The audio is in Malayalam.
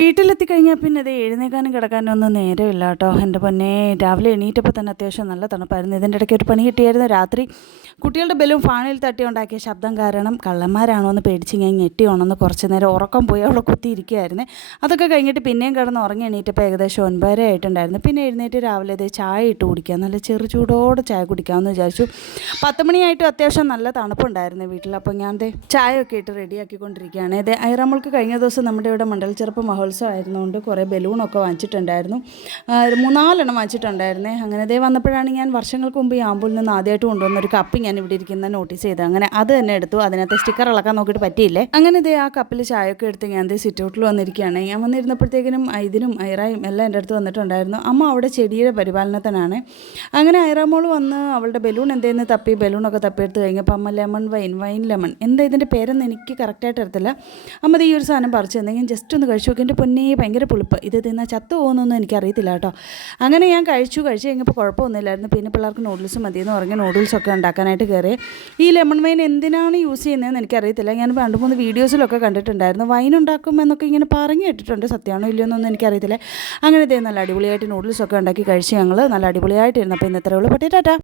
വീട്ടിലെത്തിക്കഴിഞ്ഞാൽ പിന്നെ അത് എഴുന്നേക്കാനും കിടക്കാനും ഒന്നും നേരമില്ല കേട്ടോ. എൻ്റെ പൊന്നേ, രാവിലെ എണീറ്റപ്പോൾ തന്നെ അത്യാവശ്യം നല്ല തണുപ്പായിരുന്നു. ഇതിൻ്റെ ഇടയ്ക്ക് ഒരു പണി കിട്ടിയായിരുന്നു. രാത്രി കുട്ടികളുടെ ബലൂൺ ഫാനിൽ തട്ടി ഉണ്ടാക്കിയ ശബ്ദം കാരണം കള്ളന്മാരാണോ എന്ന് പേടിച്ച് ഞാൻ ഞെട്ടി ഉണർന്ന് കുറച്ച് നേരം ഉറക്കം പോയി അവിടെ കുത്തിയിരിക്കുകയായിരുന്നു. അതൊക്കെ കഴിഞ്ഞിട്ട് പിന്നെയും കിടന്ന് ഉറങ്ങി എണീറ്റപ്പോൾ ഏകദേശം 9:30 ആയിട്ടുണ്ടായിരുന്നു. പിന്നെ എഴുന്നേറ്റ് രാവിലെ ഇത് ചായ ഇട്ട് കുടിക്കുക, നല്ല ചെറു ചൂടോടെ ചായ കുടിക്കാമെന്ന് വിചാരിച്ചു. 10 മണിയായിട്ടും അത്യാവശ്യം നല്ല തണുപ്പുണ്ടായിരുന്നു വീട്ടിൽ. അപ്പോൾ ഞാൻ ചായയൊക്കെ ഇട്ട് റെഡിയാക്കിക്കൊണ്ടിരിക്കുകയാണ്. ഇത് ഐറമ്മൾക്ക് കഴിഞ്ഞ ദിവസം നമ്മുടെ ഇവിടെ മണ്ഡലച്ചെറുപ്പ് മഹോത്സവം ആയിരുന്നുകൊണ്ട് കുറേ ബലൂണൊക്കെ വാങ്ങിച്ചിട്ടുണ്ടായിരുന്നു. 3-4 വാങ്ങിച്ചിട്ടുണ്ടായിരുന്നേ. അങ്ങനെ വന്നപ്പോഴാണ് ഞാൻ വർഷങ്ങൾക്ക് മുമ്പ് ഈ ആമ്പൂരിൽ നിന്ന് ആദ്യമായിട്ട് കൊണ്ടുവന്ന ഒരു കപ്പ് ഞാൻ ഇവിടെ ഇരിക്കുന്ന നോട്ടീസ് ചെയ്തത്. അങ്ങനെ അത് തന്നെ എടുത്തു. അതിനകത്ത് സ്റ്റിക്കർ ഇളക്കാൻ നോക്കിയിട്ട് പറ്റിയില്ലേ. അങ്ങനെ ആ കപ്പിൽ ചായയൊക്കെ എടുത്ത് ഞാൻ സിറ്റ് ഔട്ടിൽ വന്നിരിക്കുകയാണ്. ഞാൻ വന്നിരുന്നപ്പോഴത്തേക്കിനും ഇതിനും ഐറയും എല്ലാം എൻ്റെ അടുത്ത് വന്നിട്ടുണ്ടായിരുന്നു. അമ്മ അവിടെ ചെടിയുടെ പരിപാലനത്തിനാണ്. അങ്ങനെ ഐറാമോൾ വന്ന് അവളുടെ ബലൂൺ എന്തേന്ന് തപ്പി ബലൂണൊക്കെ തപ്പിയെടുത്ത് കഴിഞ്ഞപ്പോൾ അമ്മ വൈൻ ലെമൺ എന്താ ഇതിൻ്റെ പേരെന്ന് എനിക്ക് കറക്റ്റായിട്ട് അറിയത്തില്ല. അമ്മ ഈ ഒരു സാധനം പറിച്ചു തന്നെ ഞാൻ ജസ്റ്റ് ഒന്ന് കഴിച്ചു നോക്കി. എൻ്റെ പൊന്നേ, ഭയങ്കര പുളിപ്പ്. ഇത് തിന്നാൽ ചത്തു പോകുന്നൊന്നും എനിക്കറിയത്തില്ല കേട്ടോ. അങ്ങനെ ഞാൻ കഴിച്ചു കഴിഞ്ഞപ്പോൾ കുഴപ്പമൊന്നുമില്ലായിരുന്നു. പിന്നെ പിള്ളേർക്ക് നൂഡിൽസ് മതിയെന്ന് പറഞ്ഞ് നൂഡിൽസൊക്കെ ഉണ്ടാക്കാനായിട്ട് കയറി. ഈ ലെമൺ വൈൻ എന്തിനാണ് യൂസ് ചെയ്യുന്നതെന്ന് എനിക്കറിയത്തില്ല. ഞാൻ 2-3 വീഡിയോസിലൊക്കെ കണ്ടിട്ടുണ്ടായിരുന്നു. വൈൻ ഉണ്ടാക്കും എന്നൊക്കെ ഇങ്ങനെ പറഞ്ഞു കേട്ടിട്ടുണ്ട്. സത്യമാണോ ഇല്ലയോ എന്നൊന്നും എനിക്കറിയത്തില്ല. അങ്ങനെ നല്ല അടിപൊളിയായിട്ട് നൂഡിൽസൊക്കെ ഉണ്ടാക്കി കഴിച്ച് ഞങ്ങൾ നല്ല അടിപൊളിയായിട്ടിരുന്നു. അപ്പോൾ ഇന്നത്തെ ഉള്ളൂ. പറ്റേ ടാറ്റാ.